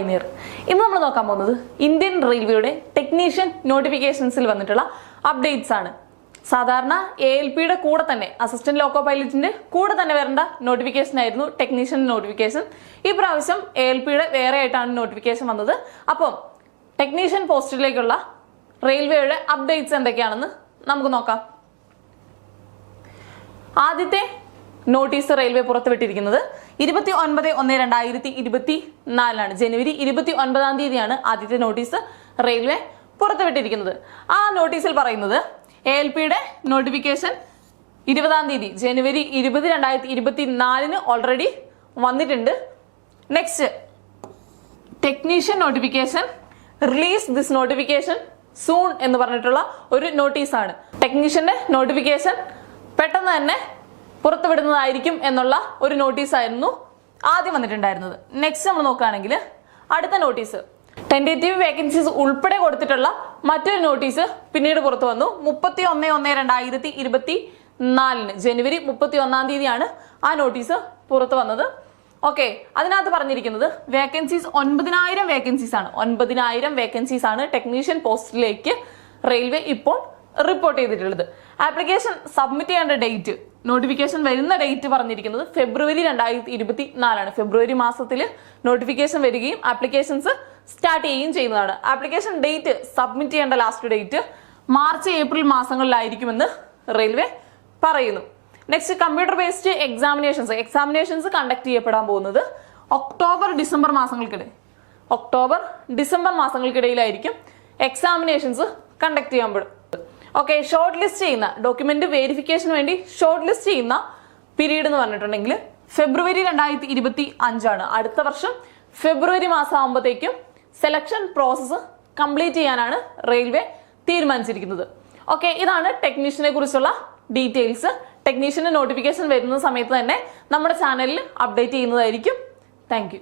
Pioneer. ഇന്ന് നമ്മൾ നോക്കാൻ പോകുന്നത് ഇന്ത്യൻ റെയിൽവേയുടെ ടെക്നീഷ്യൻ നോട്ടിഫിക്കേഷൻസിൽ വന്നിട്ടുള്ള അപ്ഡേറ്റ്സ് ആണ്. സാധാരണ ALPയുടെ കൂടെ തന്നെ അസിസ്റ്റന്റ് ലോക്കോ പൈലറ്റിന്റെ കൂടെ തന്നെ വരേണ്ട നോട്ടിഫിക്കേഷൻ ആയിരുന്നു ടെക്നീഷ്യൻ നോട്ടിഫിക്കേഷൻ. ഈ പ്രാവശ്യം ALPയുടെ വേറെ ആയിട്ടാണ് നോട്ടിഫിക്കേഷൻ വന്നത്. അപ്പം ടെക്നീഷ്യൻ പോസ്റ്റിലേക്കുള്ള റെയിൽവേയുടെ അപ്ഡേറ്റ്സ് എന്തൊക്കെയാണെന്ന് നമുക്ക് നോക്കാം. ആദ്യത്തെ നോട്ടീസ് റെയിൽവേ പുറത്തുവിട്ടിരിക്കുന്നത് 29/1/2024 ജനുവരി 29-ാം തീയതിയാണ് ആദ്യത്തെ നോട്ടീസ് റെയിൽവേ പുറത്തുവിട്ടിരിക്കുന്നത്. ആ നോട്ടീസിൽ പറയുന്നത് ALPയുടെ നോട്ടിഫിക്കേഷൻ 20-ാം തീയതി ജനുവരി 20, 2024 ഓൾറെഡി വന്നിട്ടുണ്ട്. Next technician notification release this notification soon എന്ന് പറഞ്ഞിട്ടുള്ള ഒരു നോട്ടീസാണ്. ടെക്നീഷ്യന്റെ നോട്ടിഫിക്കേഷൻ പെട്ടെന്ന് തന്നെ പുറത്തുവിടുന്നതായിരിക്കും എന്നുള്ള ഒരു നോട്ടീസായിരുന്നു ആദ്യം വന്നിട്ടുണ്ടായിരുന്നത്. നെക്സ്റ്റ് നമ്മൾ നോക്കുകയാണെങ്കിൽ അടുത്ത നോട്ടീസ് ടെന്റേറ്റീവ് വേക്കൻസീസ് ഉൾപ്പെടെ കൊടുത്തിട്ടുള്ള മറ്റൊരു നോട്ടീസ് പിന്നീട് പുറത്തു വന്നു. 31/1/2024 ജനുവരി 31-ാം തീയതിയാണ് ആ നോട്ടീസ് പുറത്തു വന്നത്. ഓക്കെ, അതിനകത്ത് പറഞ്ഞിരിക്കുന്നത് വേക്കൻസീസ് 9,000 വേക്കൻസീസ് ആണ്. 9,000 വേക്കൻസീസ് ആണ് ടെക്നീഷ്യൻ പോസ്റ്റിലേക്ക് റെയിൽവേ ഇപ്പോൾ റിപ്പോർട്ട് ചെയ്തിട്ടുള്ളത്. ആപ്ലിക്കേഷൻ സബ്മിറ്റ് ചെയ്യേണ്ട ഡേറ്റ്, നോട്ടിഫിക്കേഷൻ വരുന്ന ഡേറ്റ് പറഞ്ഞിരിക്കുന്നത് ഫെബ്രുവരി 2024 ഫെബ്രുവരി മാസത്തിൽ നോട്ടിഫിക്കേഷൻ വരികയും ആപ്ലിക്കേഷൻസ് സ്റ്റാർട്ട് ചെയ്യുകയും ചെയ്യുന്നതാണ്. ആപ്ലിക്കേഷൻ ഡേറ്റ് സബ്മിറ്റ് ചെയ്യേണ്ട ലാസ്റ്റ് ഡേറ്റ് മാർച്ച് ഏപ്രിൽ മാസങ്ങളിലായിരിക്കുമെന്ന് റെയിൽവേ പറയുന്നു. Next computer based examinations conduct ചെയ്യപ്പെടാൻ പോകുന്നത് ഒക്ടോബർ ഡിസംബർ മാസങ്ങൾക്കിടയിലായിരിക്കും എക്സാമിനേഷൻസ് കണ്ടക്ട് ചെയ്യാൻ പറ്റും. ഓക്കെ, ഷോർട്ട് ലിസ്റ്റ് ചെയ്യുന്ന ഡോക്യുമെന്റ് വെരിഫിക്കേഷന് വേണ്ടി ഷോർട്ട് ലിസ്റ്റ് ചെയ്യുന്ന പീരീഡ് എന്ന് പറഞ്ഞിട്ടുണ്ടെങ്കിൽ ഫെബ്രുവരി 2025 അടുത്ത വർഷം ഫെബ്രുവരി മാസം ആകുമ്പോഴത്തേക്കും സെലക്ഷൻ പ്രോസസ്സ് കംപ്ലീറ്റ് ചെയ്യാനാണ് റെയിൽവേ തീരുമാനിച്ചിരിക്കുന്നത്. ഓക്കെ, ഇതാണ് ടെക്നീഷ്യനെ കുറിച്ചുള്ള ഡീറ്റെയിൽസ്. ടെക്നീഷ്യന്റെ നോട്ടിഫിക്കേഷൻ വരുന്ന സമയത്ത് തന്നെ നമ്മുടെ ചാനലിൽ അപ്ഡേറ്റ് ചെയ്യുന്നതായിരിക്കും. Thank you.